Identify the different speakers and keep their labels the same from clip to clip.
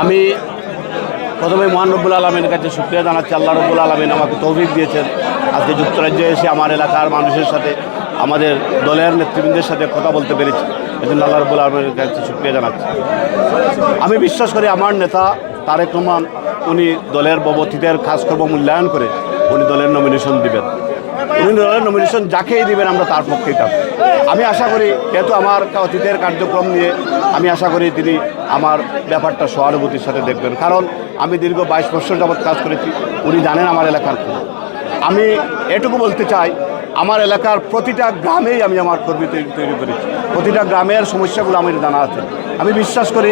Speaker 1: আমি প্রথমে মহান আলমের কাছে শুক্রিয়া জানাচ্ছি। আল্লাহ রব্বুল আলমিন আমাকে তৌফিক দিয়েছেন। আজকে যুক্তরাজ্যে এসে আমার এলাকার মানুষের সাথে, আমাদের দলের নেতৃবৃন্দের সাথে কথা বলতে পেরেছি। এজন্য আল্লাহ রব্বুল আলমের কাছে শুক্রিয়া জানাচ্ছি। আমি বিশ্বাস করি আমার নেতা তারেক রহমান, উনি দলের অতীতের কাজকর্ম মূল্যায়ন করে উনি দলের নমিনেশন দিবেন। উনি দলের নমিনেশন যাকেই দিবেন আমরা তার পক্ষেই থাকব আমি আশা করি, যেহেতু আমার অতীতের কার্যক্রম নিয়ে আমি আশা করি তিনি আমার ব্যাপারটা সহানুভূতির সাথে দেখবেন। কারণ আমি দীর্ঘ বাইশ বছর যাবৎ কাজ করেছি, উনি জানেন আমার এলাকার আমি এটুকু বলতে চাই, আমার এলাকার প্রতিটা গ্রামেই আমি আমার কর্মী তৈরি তৈরি করেছি। প্রতিটা গ্রামের সমস্যাগুলো আমার জানা আছে। আমি বিশ্বাস করি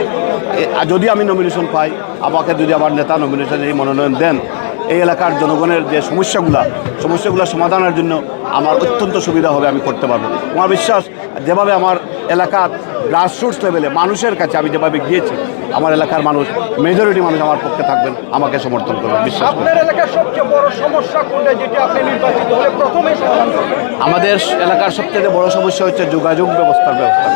Speaker 1: যদি আমি নমিনেশন পাই, আমাকে যদি আমার নেতা নমিনেশন এই মনোনয়ন দেন এই এলাকার জনগণের যে সমস্যাগুলা সমস্যাগুলো সমাধানের জন্য আমার অত্যন্ত সুবিধা হবে আমি করতে পারব। আমার বিশ্বাস যেভাবে আমার এলাকার গ্রাসরুটস লেভেলে মানুষের কাছে আমি যেভাবে গিয়েছি আমার এলাকার মানুষ মেজরিটি মানুষ আমার পক্ষে থাকবেন আমাকে সমর্থন করবেন বিশ্বাস
Speaker 2: আমাদের এলাকার সবচেয়ে বড় সমস্যা
Speaker 1: হচ্ছে যোগাযোগ ব্যবস্থার ব্যবস্থা।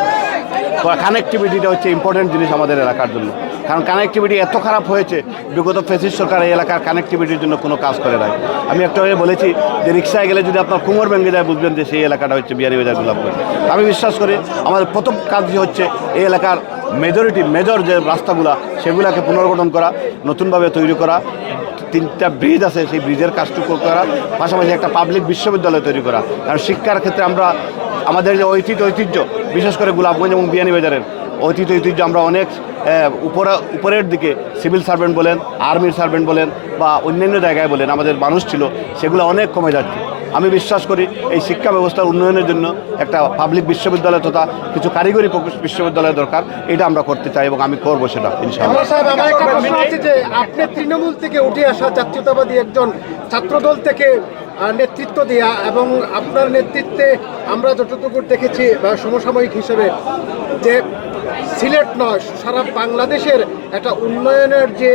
Speaker 1: কানেক্টিভিটিটা হচ্ছে ইম্পর্টেন্ট জিনিস আমাদের এলাকার জন্য। কারণ কানেক্টিভিটি এত খারাপ হয়েছে, বিগত ফেসিস সরকার এই এলাকার কানেক্টিভিটির জন্য কোনো কাজ করে নাই। আমি একটা বলেছি যে রিক্সায় গেলে যদি আপনার কুমোর ভেঙে যায়, বুঝবেন যে সেই এলাকাটা হচ্ছে বিহারি বাজার গোলাপপুর আমি বিশ্বাস করি, আমাদের প্রথম কাজ যে হচ্ছে এই এলাকার মেজরিটি মেজর যে রাস্তাগুলা, সেগুলোকে পুনর্গঠন করা, নতুনভাবে তৈরি করা, তিনটা ব্রিজ আছে, সেই ব্রিজের কাজটুকু করা, পাশাপাশি একটা পাবলিক বিশ্ববিদ্যালয় তৈরি করা। কারণ শিক্ষার ক্ষেত্রে আমরা আমাদের যে ঐতিহ্য ঐতিহ্য, বিশেষ করে গোলাপগঞ্জ এবং বিয়ানীবাজারের ঐতিহ্য ঐতিহ্য আমরা অনেক উপরে, উপরের দিকে সিভিল সার্ভেন্ট বলেন, আর্মির সার্ভেন্ট বলেন বা অন্যান্য জায়গায় বলেন, আমাদের মানুষ ছিল, সেগুলো অনেক কমে যাচ্ছে। আমি বিশ্বাস করি এই শিক্ষা ব্যবস্থার উন্নয়নের জন্য একটা পাবলিক বিশ্ববিদ্যালয় তথা কিছু কারিগরি বিশ্ববিদ্যালয় দরকার, এটা আমরা করতে চাই এবং আমি করব সেটা
Speaker 3: আপনি তৃণমূল থেকে উঠে আসা জাতীয়তাবাদী একজন ছাত্রদল থেকে নেতৃত্ব দেয়া এবং আপনার নেতৃত্বে আমরা যতটুকু দেখেছি বা সমসাময়িক হিসেবে যে সিলেট নয়, সারা বাংলাদেশের একটা উন্নয়নের যে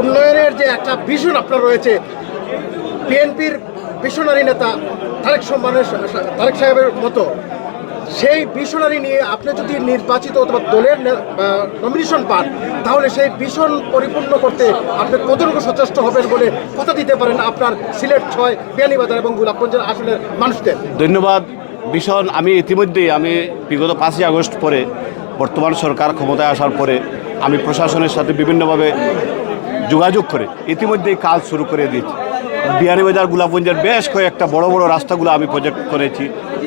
Speaker 3: উন্নয়নের যে একটা ভিশন আপনার রয়েছে, বিএনপির ভিশনারি নেতা তারেক সম্মানের তারেক সাহেবের মতো। সেই মিশনারি নিয়ে আপনি যদি নির্বাচিত অথবা দলের নমিনেশন পান, তাহলে সেই ভীষণ পরিপূর্ণ করতে আপনি কতটুকু সচেষ্ট হবেন বলে কথা দিতে পারেন আপনার সিলেট ছয়, বিয়ানীবাজার এবং গোলাপগঞ্জের আসনের মানুষদের।
Speaker 1: ধন্যবাদ। ভীষণ, আমি ইতিমধ্যেই, আমি বিগত পাঁচই আগস্ট পরে বর্তমান সরকার ক্ষমতায় আসার পরে আমি প্রশাসনের সাথে বিভিন্নভাবে যোগাযোগ করে ইতিমধ্যেই কাজ শুরু করে দিয়েছি। বিহারীবাজার গোলাপগঞ্জের বেশ কয়েকটা বড় বড় রাস্তাগুলো আমি প্রজেক্ট করেছি,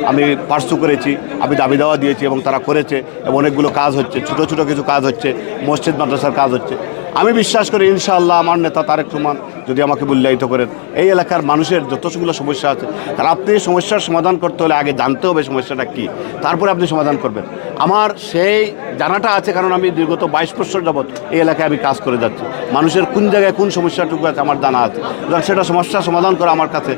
Speaker 1: আমি পার্সু করেছি, আমি দাবি দাওয়া দিয়েছি এবং তারা করেছে এবং অনেকগুলো কাজ হচ্ছে, ছোট ছোট কিছু কাজ হচ্ছে, মসজিদ, মাদ্রাসার কাজ হচ্ছে। আমি বিশ্বাস করি ইনশাআল্লাহ আমার নেতা তারেক রহমান যদি আমাকে মূল্যায়িত করেন। এই এলাকার মানুষের যতগুলো সমস্যা আছে। কারণ আপনি সমস্যার সমাধান করতে হলে আগে জানতে হবে সমস্যাটা কী। তারপরে আপনি সমাধান করবেন। আমার সেই জানাটা আছে কারণ আমি দীর্ঘত বাইশ বছর যাবৎ এই এলাকায় আমি কাজ করে যাচ্ছি। মানুষের কোন জায়গায় কোন সমস্যাটুকু আছে আমার জানা আছে। সেটা সমস্যা সমাধান করা আমার কাছে